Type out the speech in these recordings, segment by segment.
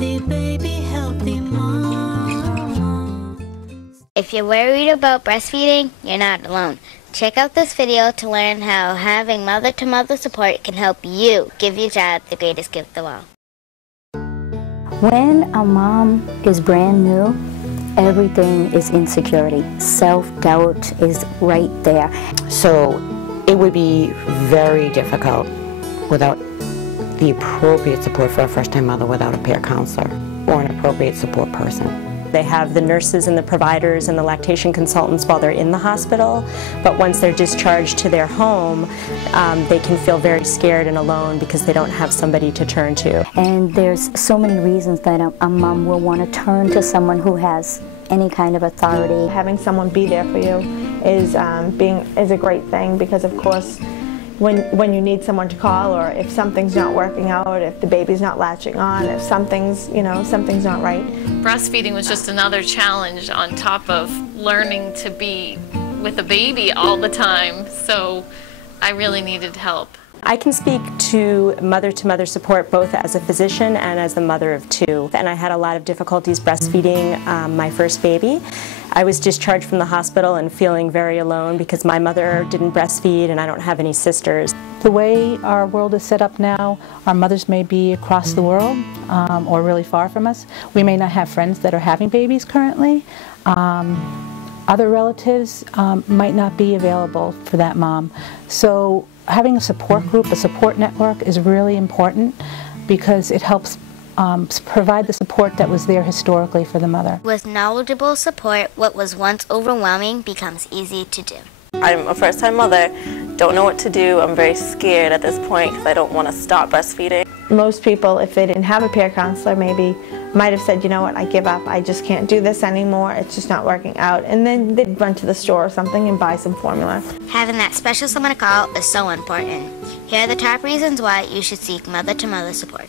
healthy baby, healthy mom. If you're worried about breastfeeding, you're not alone. Check out this video to learn how having mother-to-mother support can help you give your child the greatest gift of all. When a mom is brand new, everything is insecurity. Self-doubt is right there. So it would be very difficult without the appropriate support for a first-time mother, without a peer counselor or an appropriate support person. They have the nurses and the providers and the lactation consultants while they're in the hospital, but once they're discharged to their home, they can feel very scared and alone because they don't have somebody to turn to. And there's so many reasons that a mom will want to turn to someone who has any kind of authority. Having someone be there for you is a great thing, because of course when you need someone to call, or if something's not working out, if the baby's not latching on, if something's not right. Breastfeeding was just another challenge on top of learning to be with a baby all the time, so I really needed help. I can speak to mother-to-mother support both as a physician and as the mother of two. And I had a lot of difficulties breastfeeding my first baby. I was discharged from the hospital and feeling very alone because my mother didn't breastfeed and I don't have any sisters. The way our world is set up now, our mothers may be across the world or really far from us. We may not have friends that are having babies currently. Other relatives might not be available for that mom. So having a support group, a support network is really important because it helps provide the support that was there historically for the mother. With knowledgeable support, what was once overwhelming becomes easy to do. I'm a first-time mother, don't know what to do. I'm very scared at this point because I don't want to stop breastfeeding. Most people, if they didn't have a peer counselor, maybe might have said, you know what, I give up, I just can't do this anymore, it's just not working out. And then they'd run to the store or something and buy some formula. Having that special someone to call is so important. Here are the top reasons why you should seek mother-to-mother support.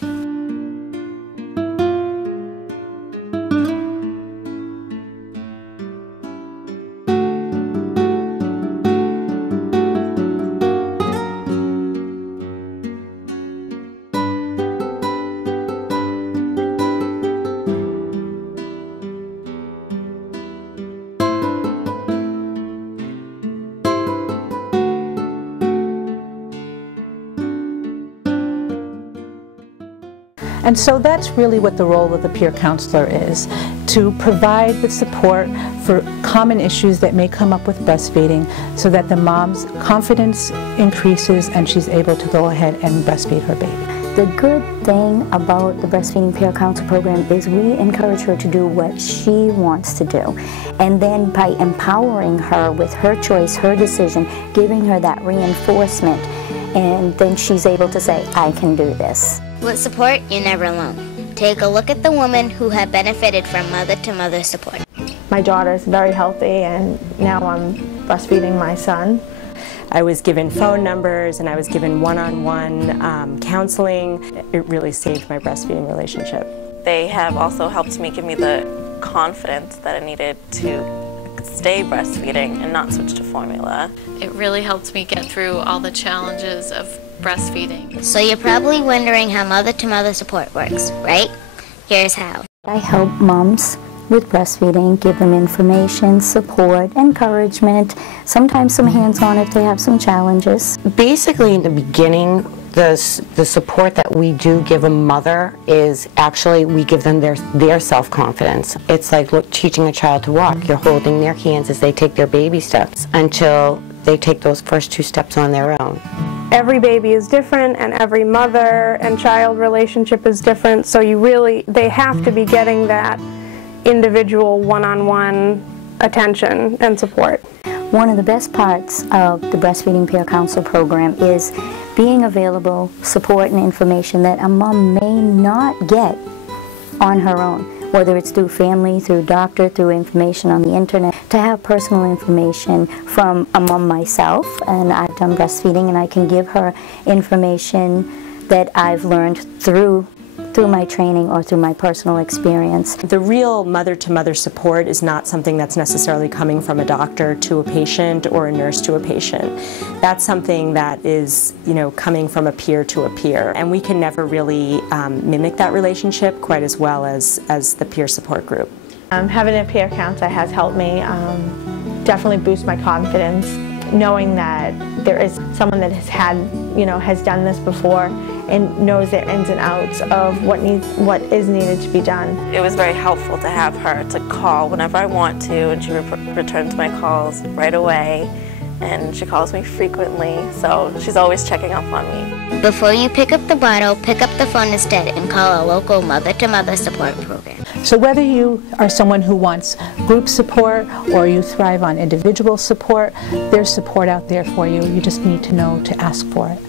And so that's really what the role of the peer counselor is, to provide the support for common issues that may come up with breastfeeding so that the mom's confidence increases and she's able to go ahead and breastfeed her baby. The good thing about the Breastfeeding Peer Counsel program is we encourage her to do what she wants to do. And then by empowering her with her choice, her decision, giving her that reinforcement, and then she's able to say, I can do this. With support, you're never alone. Take a look at the women who have benefited from mother-to-mother support. My daughter's very healthy, and now I'm breastfeeding my son. I was given phone numbers and I was given one-on-one counseling. It really saved my breastfeeding relationship. They have also helped me, give me the confidence that I needed to stay breastfeeding and not switch to formula. It really helped me get through all the challenges of breastfeeding. So you're probably wondering how mother-to-mother support works, right? Here's how. I help moms with breastfeeding, give them information, support, encouragement, sometimes some hands-on if they have some challenges. Basically, in the beginning, the support that we do give a mother is actually we give them their self-confidence. It's like teaching a child to walk. You're holding their hands as they take their baby steps until they take those first 2 steps on their own. Every baby is different, and every mother and child relationship is different, so they have to be getting that individual one-on-one attention and support. One of the best parts of the Breastfeeding Peer Counsel program is being available, support and information that a mom may not get on her own, whether it's through family, through doctor, through information on the internet. To have personal information from a mom myself, and I've done breastfeeding, and I can give her information that I've learned through through my training or through my personal experience. The real mother-to-mother support is not something that's necessarily coming from a doctor to a patient or a nurse to a patient. That's something that is, coming from a peer to a peer, and we can never really mimic that relationship quite as well as the peer support group. Having a peer counselor has helped me definitely boost my confidence, knowing that there is someone that has done this before and knows their ins and outs of what is needed to be done. It was very helpful to have her to call whenever I want to, and she returns my calls right away, and she calls me frequently, so she's always checking up on me. Before you pick up the bottle, pick up the phone instead and call a local mother-to-mother support program. So whether you are someone who wants group support or you thrive on individual support, there's support out there for you. You just need to know to ask for it.